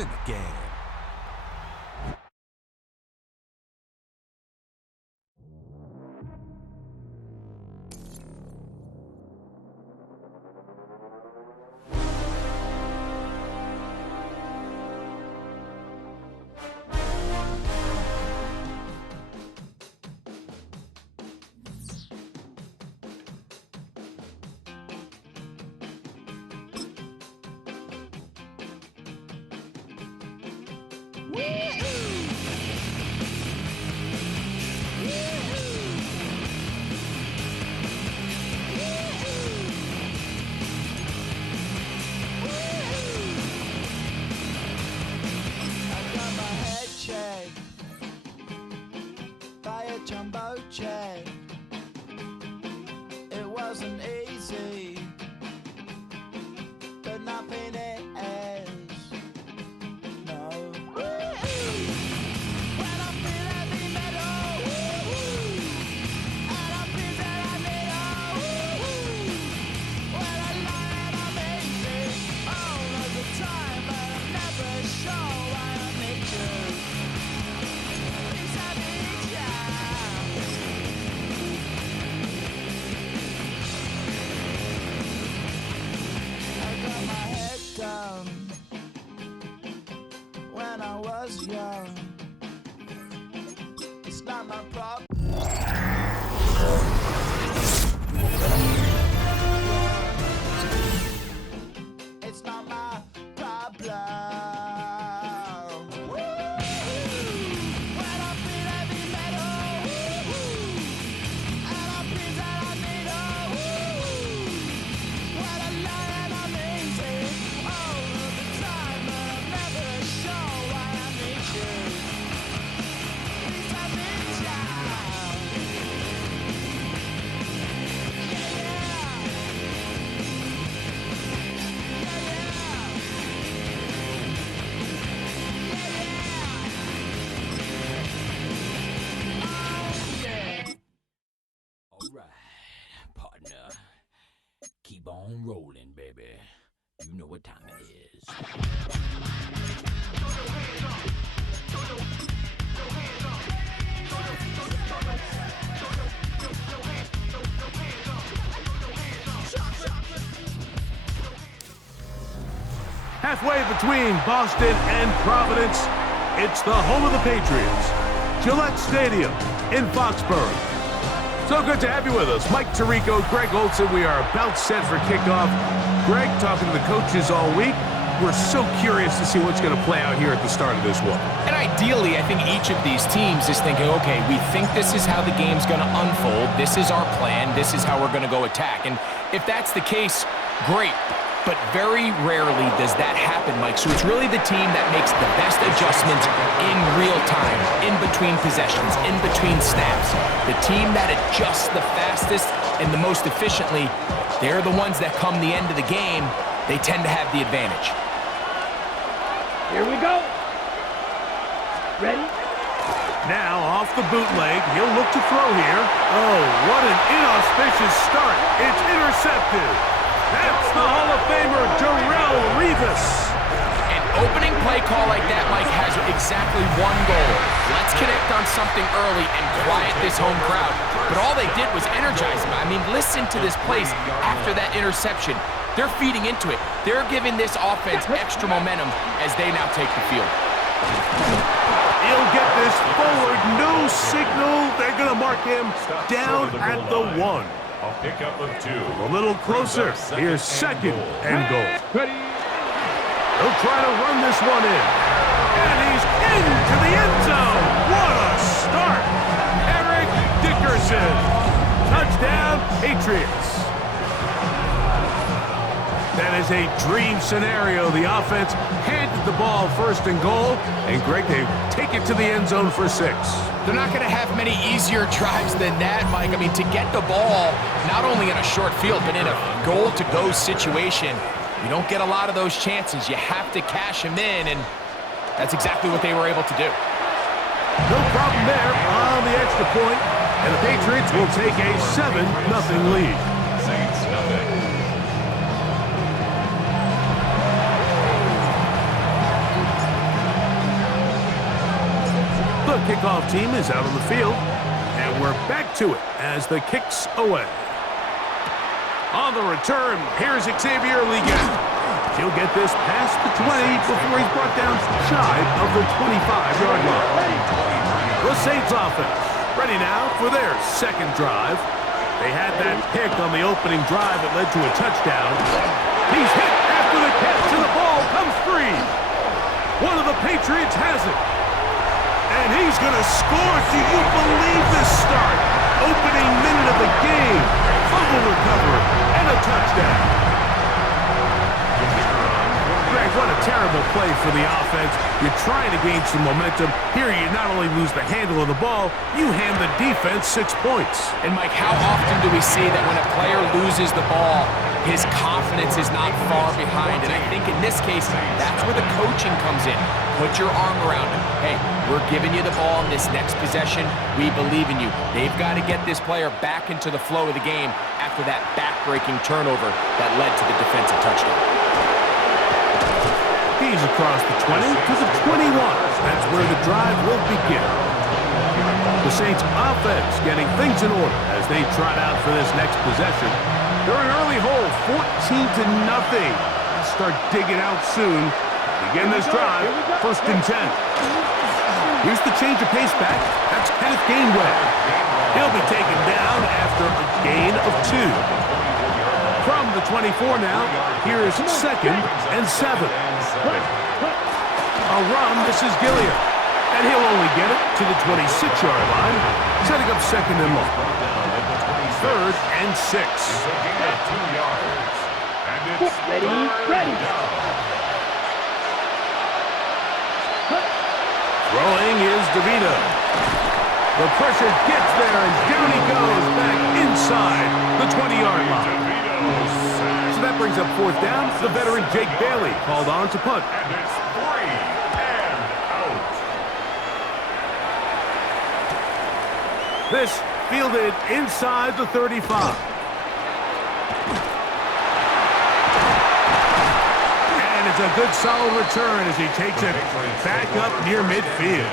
in the game. Jumbo jet. It wasn't easy, but nothing is. No. When I feel heavy metal, and I feel that I need when I lie and I'm easy all of the time, but I'm never sure why I need you. Inside me, yeah. When I was young, it's not my problem. It's not my problem. When I feel heavy metal, and I feel that I need when I lie and I'm easy all of the time, but I'm never sure why I need you. Please have me down. Yeah, yeah. All right, partner. Keep on rolling, baby. You know what time it is. Halfway between Boston and Providence, it's the home of the Patriots, Gillette Stadium in Foxborough. So good to have you with us. Mike Tirico, Greg Olson. We are about set for kickoff. Greg, talking to the coaches all week. We're so curious to see what's going to play out here at the start of this one. And ideally, I think each of these teams is thinking, okay, we think this is how the game's going to unfold. This is our plan. This is how we're going to go attack. And if that's the case, great. But very rarely does that happen, Mike. So it's really the team that makes the best adjustments in real time, in between possessions, in between snaps. The team that adjusts the fastest and the most efficiently, they're the ones that come the end of the game, they tend to have the advantage. Here we go. Ready? Now, off the bootleg, he'll look to throw here. Oh, what an inauspicious start. It's intercepted. That's the Hall of Famer, Darrelle Revis. An opening play call like that, Mike, has exactly one goal. Let's connect on something early and quiet this home crowd. But all they did was energize them. I mean, listen to this place after that interception. They're feeding into it. They're giving this offense extra momentum as they now take the field. He'll get this forward, no signal. They're going to mark him down at the 1. A pickup of 2. A little closer. Here's second and goal. Ready. He'll try to run this one in. And he's into the end zone. What a start. Eric Dickerson. Touchdown, Patriots. That is a dream scenario. The offense handed the ball first and goal. And Greg, they take it to the end zone for 6. They're not going to have many easier drives than that, Mike. I mean, to get the ball, not only in a short field, but in a goal-to-go situation, you don't get a lot of those chances. You have to cash them in, and that's exactly what they were able to do. No problem there on the extra point, and the Patriots will take a 7-0 lead. Saints nothing. kickoff team is out on the field, and we're back to it as the kick's away. On the return, here's Xavier Ligon. He'll get this past the 20 before he's brought down shy of the 25-yard line. The Saints offense ready now for their second drive. They had that pick on the opening drive that led to a touchdown. He's hit after the catch, and the ball comes free. One of the Patriots has it. And he's going to score. Do you believe this start? Opening minute of the game. Fumble recovery and a touchdown. Greg, what a terrible play for the offense. You're trying to gain some momentum. Here you not only lose the handle of the ball, you hand the defense 6 points. And Mike, how often do we see that when a player loses the ball, his confidence is not far behind? And I think in this case, that's where the coaching comes in. Put your arm around him. Hey, we're giving you the ball in this next possession. We believe in you. They've got to get this player back into the flow of the game after that back-breaking turnover that led to the defensive touchdown. He's across the 20 to the 21. That's where the drive will begin. The Saints offense getting things in order as they trot out for this next possession. They're an early hole, 14-0. Start digging out soon. Begin this drive, 1st and 10. Here's the change of pace back. That's Kenneth Gainwell. He'll be taken down after a gain of 2. From the 24 now, here's 2nd and 7. A run, this is Gilliam. And he'll only get it to the 26-yard line, setting up 2nd and long. 3rd and 6. Ready. Throwing is DeVito. The pressure gets there, and down he goes back inside the 20-yard line. So that brings up 4th down. The veteran Jake Bailey called on to punt. And it's 3 and out. This fielded inside the 35. And it's a good solid return as he takes it back up near midfield.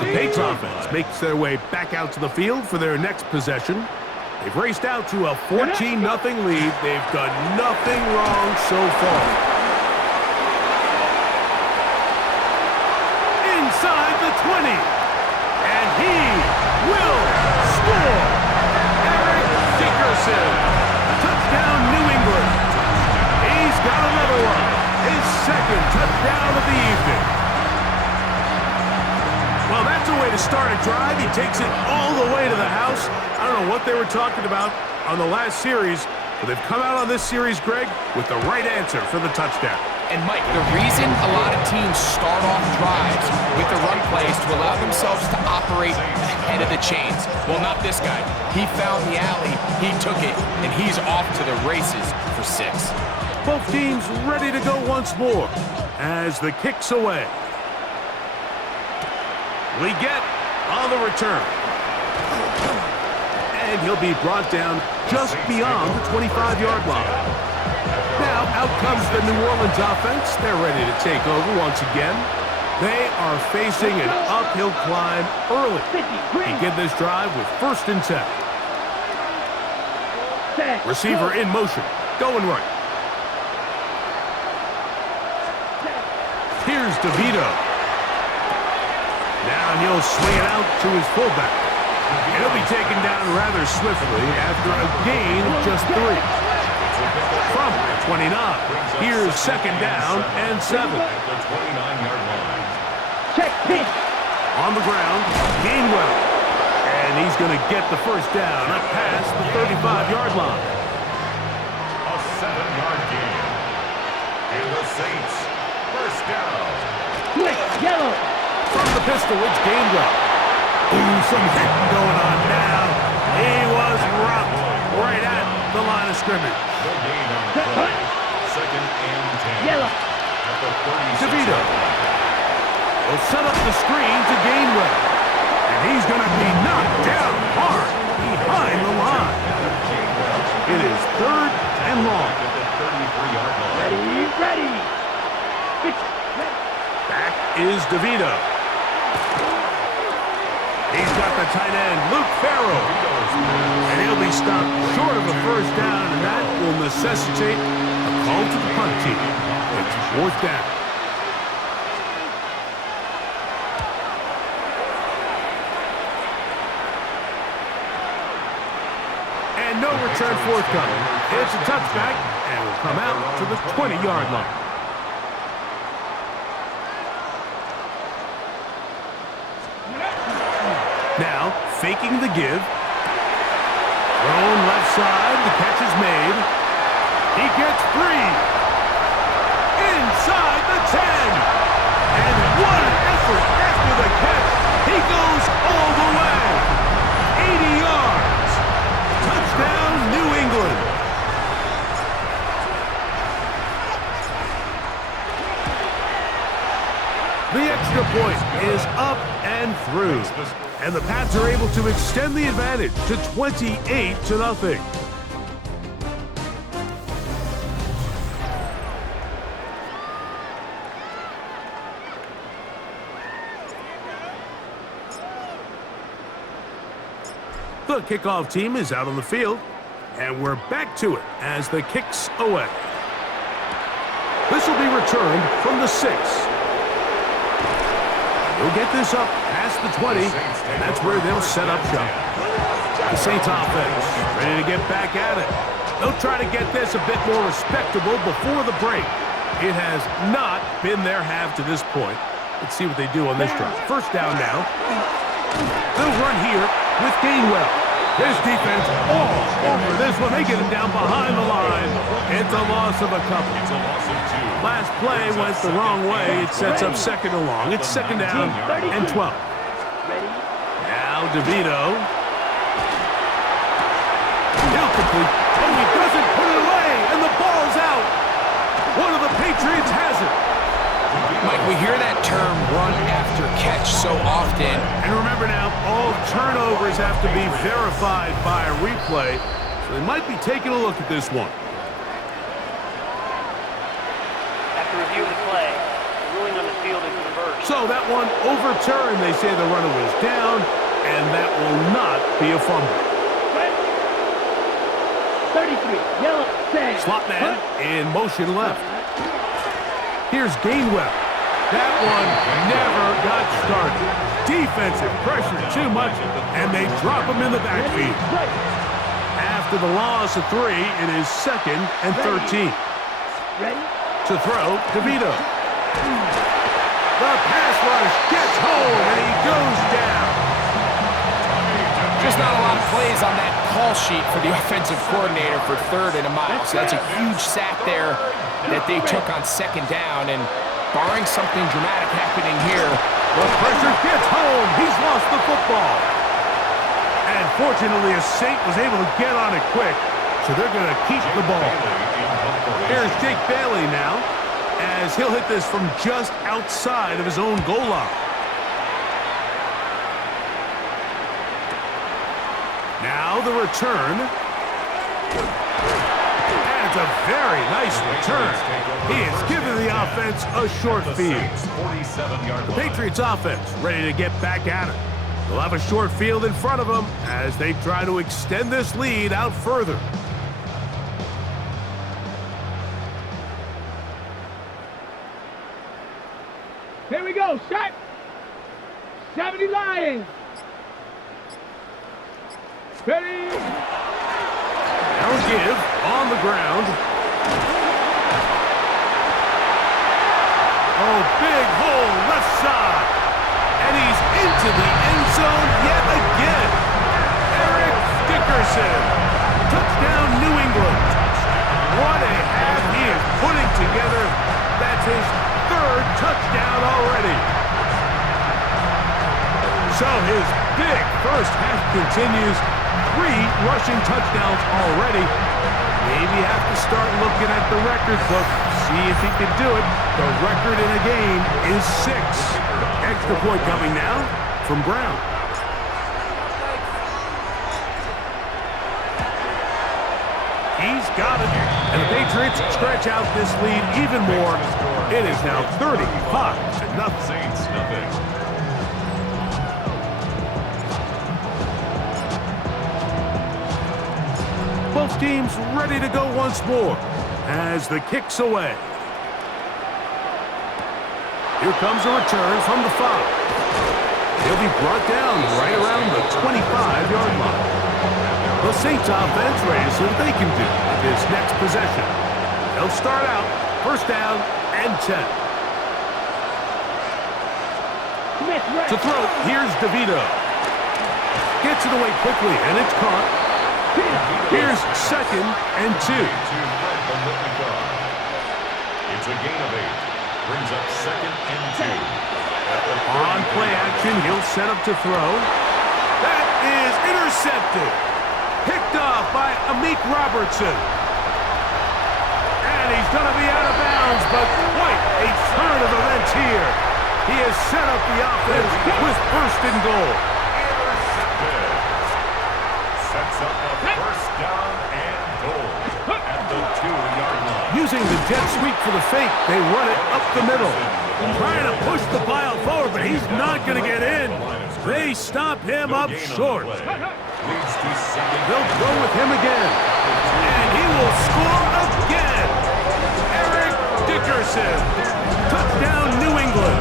The Patriots offense makes their way back out to the field for their next possession. They've raced out to a 14-0 lead. They've done nothing wrong so far. Inside the 20. And he will score. Eric Dickerson. Touchdown, New England. He's got another one. His 2nd touchdown of the evening. Well, that's a way to start a drive. He takes it all the way to the house. I don't know what they were talking about on the last series, but they've come out on this series, Greg, with the right answer for the touchdown. And Mike, the reason a lot of teams start off drives with the run plays to allow themselves to operate ahead of the chains. Well, not this guy. He found the alley, he took it, and he's off to the races for 6. Both teams ready to go once more as the kick's away. We get on the return. And he'll be brought down just beyond the 25-yard line. Now, out comes the New Orleans offense. They're ready to take over once again. They are facing an uphill climb early. Begin this drive with 1st and 10. Receiver in motion, going right. Here's DeVito. Now he'll swing it out to his fullback. And he'll be taken down rather swiftly after a gain of just 3. From 29, here's 2nd down and 7. Check pitch. On the ground, Gainwell. And he's going to get the 1st down up past the 35-yard line. A 7-yard gain. And the Saints, 1st down. Quick, yellow. From the pistol, it's Gainwell. Ooh, some hitting going on now. He was rocked right at the line of scrimmage. The gain on the play. 2nd and 10. Yellow. At the 36. DeVito will set up the screen to Gainwell. And he's going to be knocked down hard behind the line. It is 3rd and long. At the 33-yard line. Ready. Back is DeVito. He's got the tight end, Luke Farrell. And he'll be stopped short of a first down, and that will necessitate a call to the punt team. It's fourth down. And no return forthcoming. It's a touchback, and will come out to the 20-yard line. Now, faking the give. Thrown left side, the catch is made. He gets free. Inside the 10. And what an effort after the catch. He goes all the way. 80 yards. Touchdown, New England. The extra point is up and through. And the Pats are able to extend the advantage to 28-0. The kickoff team is out on the field, and we're back to it as the kick's away. This will be returned from the 6. They'll get this up past the 20, and that's where they'll set up shop. The Saints offense ready to get back at it. They'll try to get this a bit more respectable before the break. It has not been their half to this point. Let's see what they do on this drive. First down now. They'll run here with Gainwell. His defense all over this one. They get him down behind the line. It's a loss of a couple. Last play went the wrong way. It sets up second and long. It's second down and 12. Now DeVito. He'll complete. Oh, he doesn't put it away, and the ball's out. One of the Patriots has it. Mike, we hear that term run after catch so often. And remember now, all turnovers have to be verified by a replay, so they might be taking a look at this one. After reviewing the play, the ruling on the field is reversed. So that one overturned. They say the runner was down, and that will not be a fumble. 33, yellow, tag. Slot man in motion left. Here's Gainwell. That one never got started. Defensive pressure too much, and they drop him in the backfield. After the loss of 3, it is second and 13. Ready? To throw, DeVito. The pass rush gets home, and he goes down. Just not a lot of plays on that call sheet for the offensive coordinator for 3rd and a mile. So that's a huge sack there that they took on second down, and barring something dramatic happening here, the pressure gets home. He's lost the football. And fortunately, a Saint was able to get on it quick, so they're going to keep the ball. Here's Jake Bailey now, as he'll hit this from just outside of his own goal line. Now the return. And it's a very nice return. He has given the offense a short field. The Patriots offense ready to get back at it. They'll have a short field in front of them as they try to extend this lead out further. Here we go, shot. 70 Lions. Ready? Now give on the ground. Oh, big hole left side. And he's into the end zone yet again. Eric Dickerson. Touchdown, New England. What a half he is putting together. That's his 3rd touchdown already. So his big first half continues. 3 rushing touchdowns already. Maybe have to start looking at the record book. See if he can do it. The record in a game is 6. Extra point coming now from Brown. He's got it. And the Patriots stretch out this lead even more. It is now 35-0. Both teams ready to go once more as the kick's away. Here comes a return from the 5. He'll be brought down right around the 25-yard line. The Saints offense ready to see what they can do with this next possession. They'll start out first down and 10. To throw, here's DeVito. Gets it away quickly, and it's caught. Here's second and 2. It's a gain of 8. Brings up second and 2. On play action, he'll set up to throw. That is intercepted. Picked off by Amik Robertson. And he's going to be out of bounds, but quite a turn of events here. He has set up the offense with first and goal. Intercepted. Sets up a first down and goal at the 2-yard line. Using the jet sweep for the fake, they run it up the middle. Trying to push the pile forward, but he's not going to get in. They stop him up short. They'll go with him again. And he will score again. Eric Dickerson. Touchdown, New England.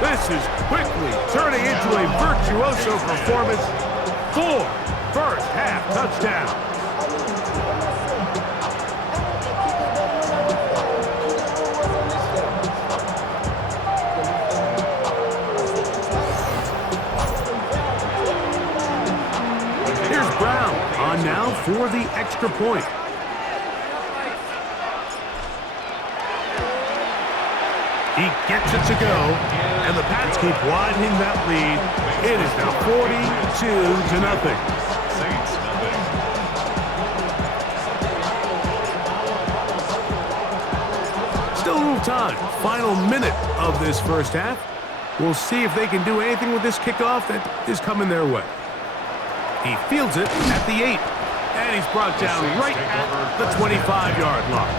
This is quickly turning into a virtuoso performance. 4 first-half touchdowns. Here's Brown on now for the extra point. He gets it to go, and the Pats keep widening that lead. It is now 42-0. Saints nothing. Still a little time. Final minute of this first half. We'll see if they can do anything with this kickoff that is coming their way. He fields it at the 8, and he's brought down right at the 25-yard line.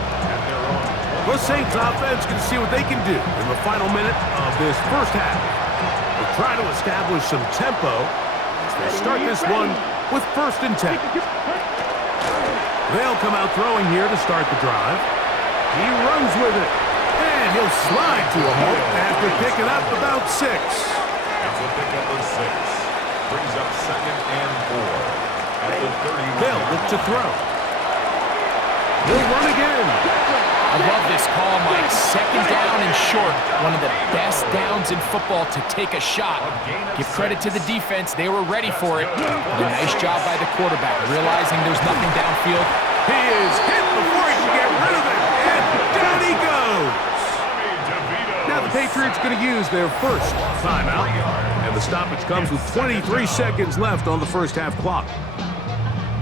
The Saints offense can see what they can do in the final minute of this first half. They'll try to establish some tempo as they start this one with first and 10. They'll come out throwing here to start the drive. He runs with it, and he'll slide to a halt after picking up about 6. It's a pickup of 6. Brings up second and 4 at the 30. They'll look to throw. He'll run again. I love this call, Mike. Second down and short. One of the best downs in football to take a shot. Give credit to the defense. They were ready for it. A nice job by the quarterback, realizing there's nothing downfield. He is hit before he can get rid of it, and down he goes. Now the Patriots going to use their first timeout, and the stoppage comes with 23 seconds left on the first half clock.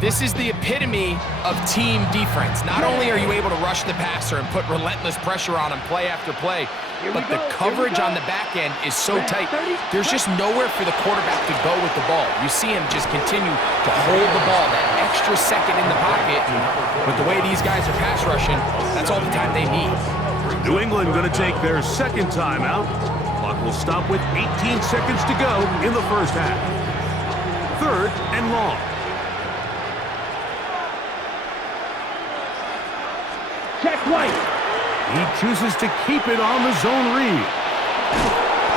This is the epitome of team defense. Not only are you able to rush the passer and put relentless pressure on him play after play, but the coverage on the back end is so tight. There's just nowhere for the quarterback to go with the ball. You see him just continue to hold the ball that extra second in the pocket. With the way these guys are pass rushing, that's all the time they need. New England going to take their second timeout. Clock will stop with 18 seconds to go in the first half. Third and long. Check right. He chooses to keep it on the zone read.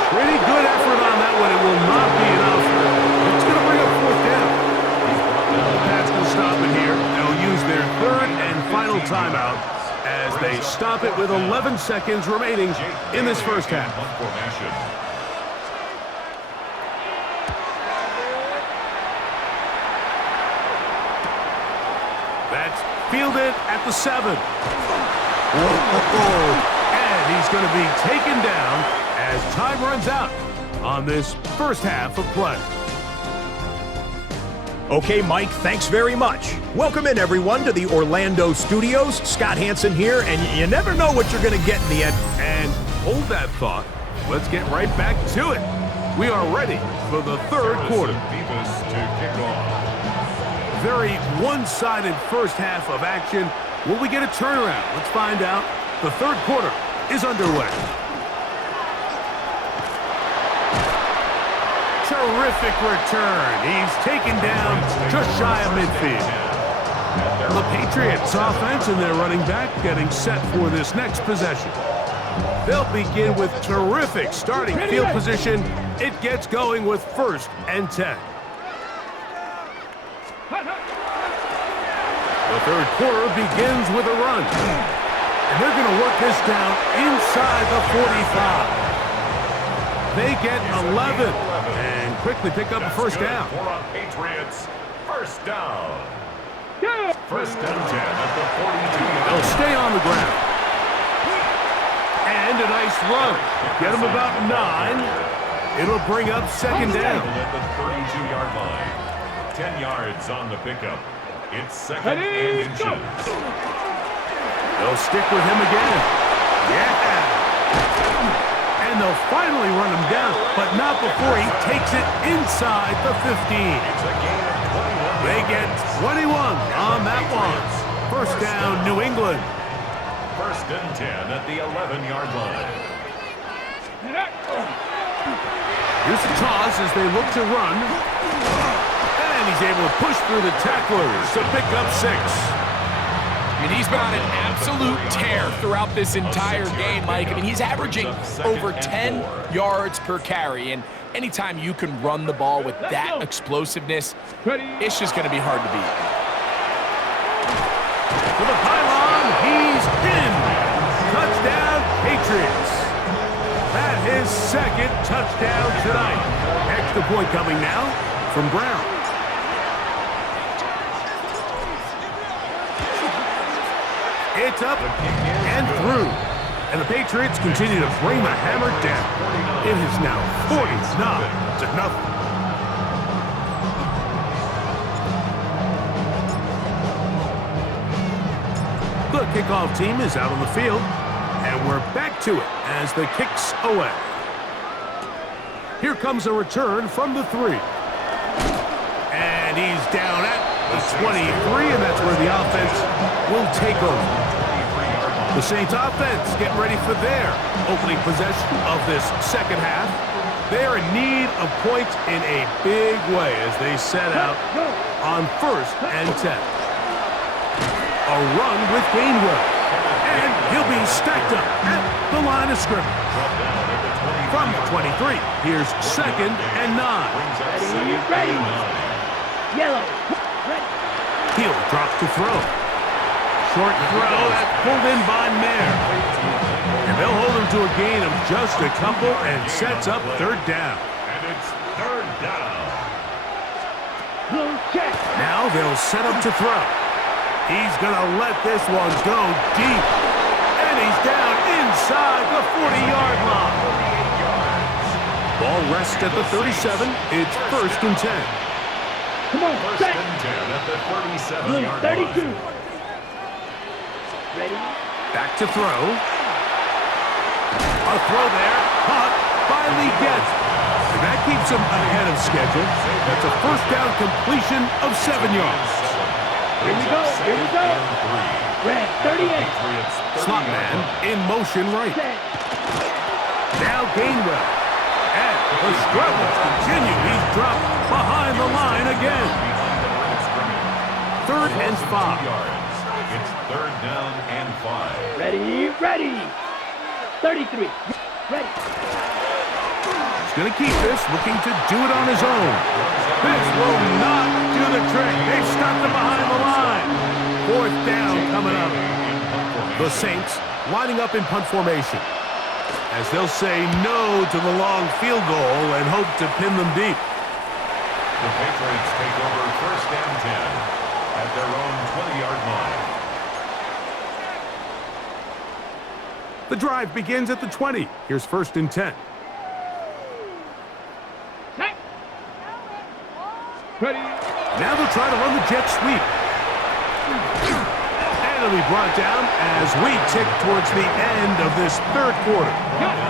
Pretty good effort on that one. It will not be enough. It's going to bring up fourth down. The Pats will stop it here. They'll use their third and final timeout as they stop it with 11 seconds remaining in this first half. That's fielded at the 7. And he's going to be taken down as time runs out on this first half of play. Okay, Mike, thanks very much. Welcome in, everyone, to the Orlando studios. Scott Hansen here, and you never know what you're going to get in the end. And hold that thought. Let's get right back to it. We are ready for the third quarter. Very one-sided first half of action. Will we get a turnaround? Let's find out. The third quarter is underway. Terrific return. He's taken down just shy of midfield. the Patriots offense and their running back getting set for this next possession. They'll begin with terrific starting field position. It gets going with 1st and 10. The third quarter begins with a run. And they're going to work this down inside the 45. They get 11 and quickly pick up a first down. For a Patriots first down. First and 10 at the 42. They'll stay on the ground. And a nice run. Get them about 9. It'll bring up second down. At the 32-yard line. 10 yards on the pickup. It's second and inches. They'll stick with him again. Yeah. And they'll finally run him down, but not before he takes it inside the 15. It's a gain of 21. They get 21 on that one. First down, New England. First and 10 at the 11-yard line. Here's the toss as they look to run. And he's able to push through the tacklers to pick up 6. I mean, he's been on an absolute tear throughout this entire game, Mike. I mean, he's averaging over 10 yards per carry, and anytime you can run the ball with that explosiveness, it's just going to be hard to beat. To the pylon, he's in. Touchdown, Patriots. That his second touchdown tonight. Extra point coming now from Brown. It's up and through. And the Patriots continue to bring the hammer down. It is now 49-0. The kickoff team is out on the field, and we're back to it as the kick's away. Here comes a return from the 3. And he's down at the 23, and that's where the offense will take over. The Saints offense getting ready for their opening possession of this second half. They're in need of points in a big way as they set out on 1st and 10. A run with Gainwell. And he'll be stacked up at the line of scrimmage. From the 23, here's 2nd and 9. Ready. Yellow. Ready. He'll drop to throw. Short throw, that's pulled in by Mayer. And they'll hold him to a gain of just a couple and sets up 3rd down. And it's 3rd down. Blue check. Now they'll set up to throw. He's going to let this one go deep. And he's down inside the 40-yard line. Ball rests at the 37. It's 1st and 10. Come on, First set. and 10 at the Blue 37-yard 32. line. Ready. Back to throw. A throw there. Caught by Lee Getz. And that keeps him ahead of schedule. That's a first down completion of 7 yards. Here we go. Here we go. Red 38. Slot man in motion right. Set. Now Gainwell. And the struggles continue. He's dropped behind the line again. 3rd and 5. It's 3rd down and 5. Ready. 33. Ready. He's going to keep this, looking to do it on his own. This will not do the trick. They've stopped him behind the line. 4th down coming up. The Saints lining up in punt formation, as they'll say no to the long field goal and hope to pin them deep. The Patriots take over 1st and 10 at their own 20-yard line. The drive begins at the 20. Here's 1st and 10. Set. Ready. Now they'll try to run the jet sweep. And it'll be brought down as we tick towards the end of this 3rd quarter.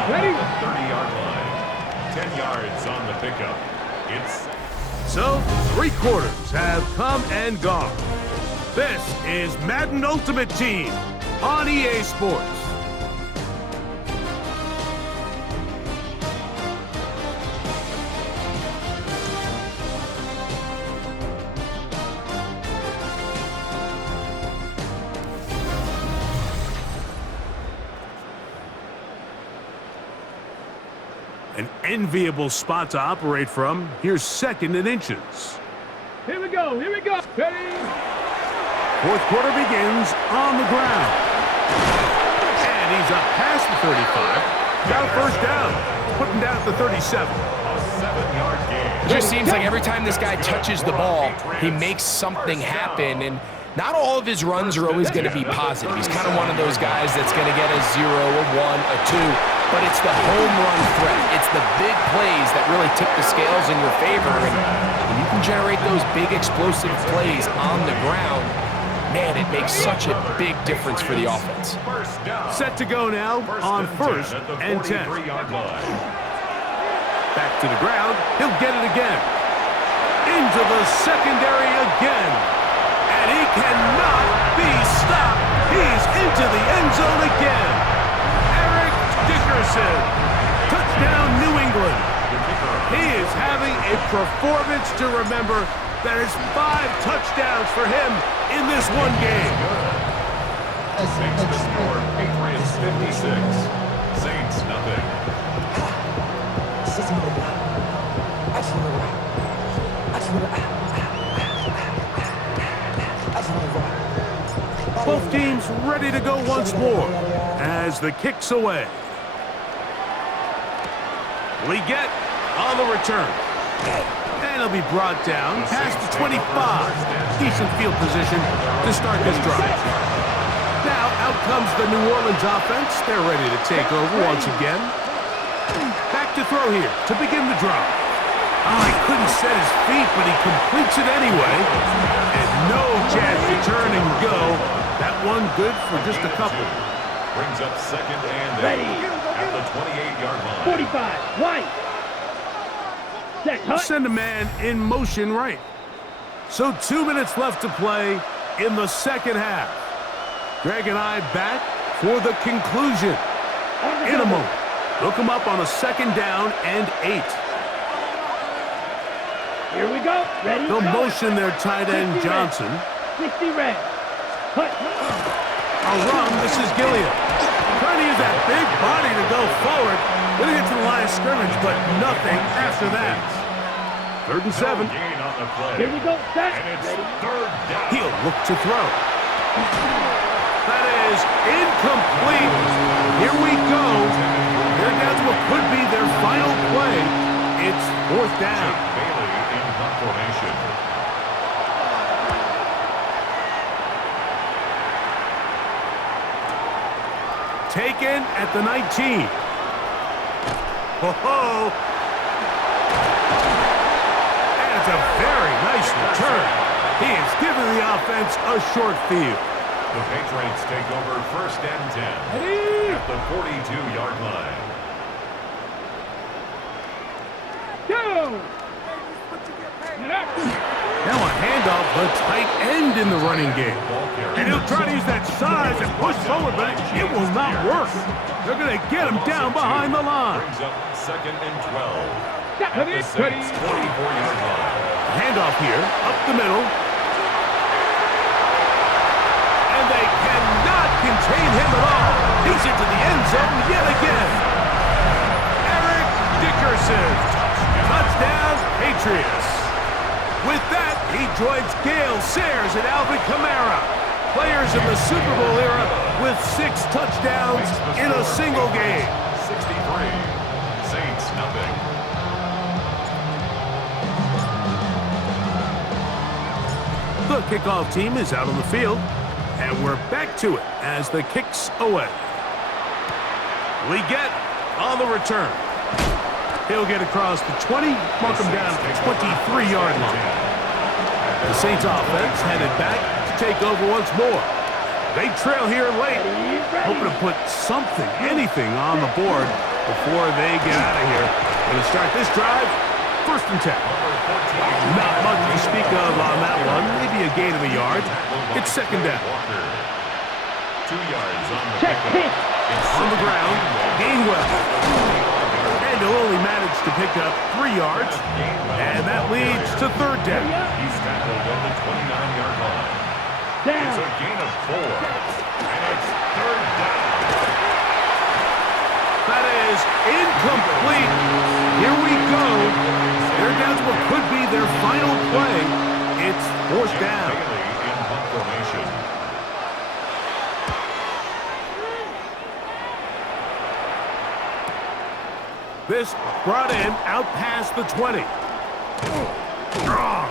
Ready. 30-yard line. 10 yards on the pickup. It's So, 3 quarters have come and gone. This is Madden Ultimate Team on EA Sports. An enviable spot to operate from. Here's 2nd and inches. Here we go. Here we go. Ready? 4th quarter begins on the ground. And he's up past the 35. Got a first down. Putting down at the 37. A 7-yard gain. It just seems like every time this guy touches the ball, he makes something happen. And not all of his runs are always going to be positive. He's kind of one of those guys that's going to get a 0, a 1, a 2. But it's the home run threat. It's the big plays that really tip the scales in your favor. And when you can generate those big explosive plays on the ground, man, it makes such a big difference for the offense. Set to go now on 1st and 10. Back to the ground. He'll get it again. Into the secondary again. And he cannot be stopped. He's into the end zone again. Eric Dickerson. Touchdown, New England. He is having a performance to remember. That is 5 touchdowns for him in this one game. Makes the score Patriots 56, Saints nothing. Both teams ready to go once more as the kick's away. Leggett on the return. And he'll be brought down past the 25. Decent field position to start this drive. Now out comes the New Orleans offense. They're ready to take over once again. Back to throw here to begin the drive. Oh, he couldn't set his feet, but he completes it anyway. And no chance to turn and go. That one good for just a couple. Brings up 2nd and 8 at the 28-yard line. 45. White. Send a man in motion right. So 2 minutes left to play in the 2nd half. Greg and I back for the conclusion. In a moment, they'll come up on a 2nd down and 8. Here we go. Ready? They'll motion their tight end Johnson. 60 red. Cut. A run, this is Gilliam. Trying to use that big body to go forward. Gonna get to the line of scrimmage, but nothing after that. 3rd and 7. Gain on the play. Here we go. Set. And it's Ready? 3rd down. He'll look to throw. That is incomplete. Here we go. They're down to what could be their final play. It's 4th down. Bailey in punt formation. Taken at the 19. Ho-ho! And it's a very nice return. He has given the offense a short field. The Patriots take over 1st and 10 Ready? at the 42-yard line. Go. Now a handoff, the tight end in the running game. And he'll try to use that size and push forward, but it will not work. They're going to get him down behind the line. Brings up 2nd and 12 at the Saints' 44-yard line. Handoff here, up the middle. And they cannot contain him at all. He's into the end zone yet again. Eric Dickerson. Touchdown, Patriots. With that, he joins Gale Sayers and Alvin Kamara, players in the Super Bowl era with 6 touchdowns in a single game. 63, Saints nothing. The kickoff team is out on the field, and we're back to it as the kick's away. Leggett on the return. He'll get across the 20, mark him down at the 23-yard line. The Saints offense headed back to take over once more. They trail here late, hoping to put something, anything on the board before they get out of here. Going to start this drive, 1st and 10. Not much to speak of on that one, maybe a gain of a yard. It's 2nd down. 2 yards on the Check. pickup. On the ground, Gainwell. And he'll only manage to pick up 3 yards, and that leads to 3rd down. He's tackled at the 29-yard line. It's a gain of 4, and it's 3rd down. That is Incomplete. Here we go. They're down to what could be their final play. It's fourth down. Bailey in punt formation. This brought in out past the 20. Strong.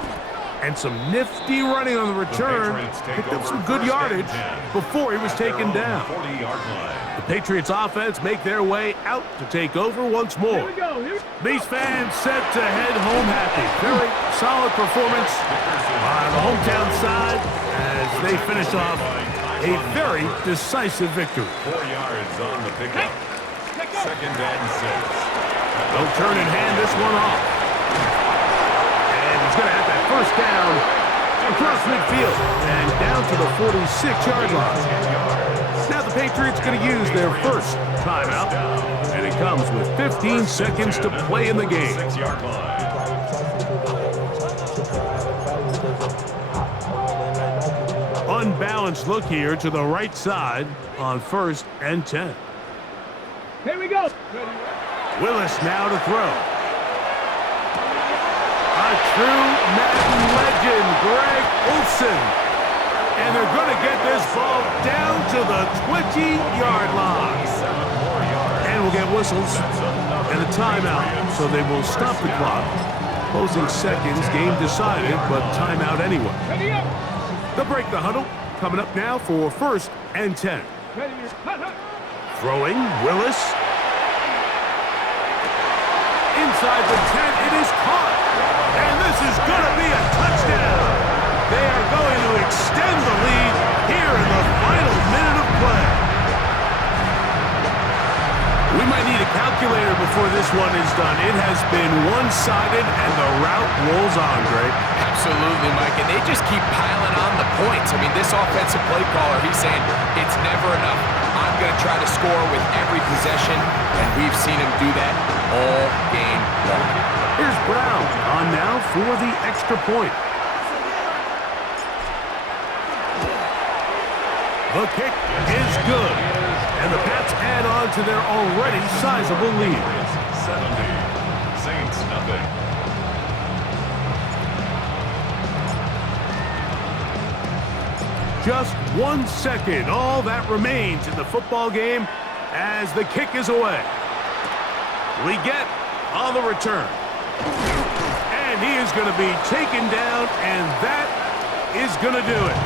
And some nifty running on the return. Picked up some good yardage before he was taken down. 40-yard line. The Patriots offense make their way out to take over once more. These fans set to head home happy. Very solid performance on the hometown side as they finish off a very decisive victory. 4 yards on the pickup. Second and 6. They'll turn and hand this one off. And he's going to have that first down across midfield and down to the 46-yard line. Now the Patriots going to use their first timeout, and it comes with 15 seconds to play in the game. 6-yard line. Unbalanced look here to the right side on 1st and 10. Here we go. Willis now to throw. A true Madden legend, Greg Olsen. And they're going to get this ball down to the 20-yard line. And we'll get whistles and a timeout, so they will stop the clock. Closing seconds, game decided, but timeout anyway. They'll break the huddle. Coming up now for 1st and 10. Throwing, Willis. Inside the 10, it is caught. And this is going to be a touchdown. They are going to extend the lead here in the final minute of play. We might need a calculator before this one is done. It has been one-sided, and the route rolls on, Greg. Absolutely, Mike, and they just keep piling on the points. I mean, this offensive play caller, he's saying it's never enough. I'm going to try to score with every possession, and we've seen him do that all game long. Here's Brown on now for the extra point. The kick is good, and the Pats add on to their already sizable lead. 70. Saints nothing. Just 1 second, all that remains in the football game as the kick is away. We get on the return. And he is going to be taken down, and that is going to do it.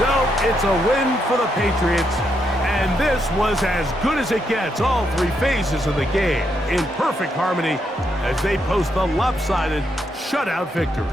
So it's a win for the Patriots, and this was as good as it gets. All 3 phases of the game in perfect harmony as they post the lopsided shutout victory.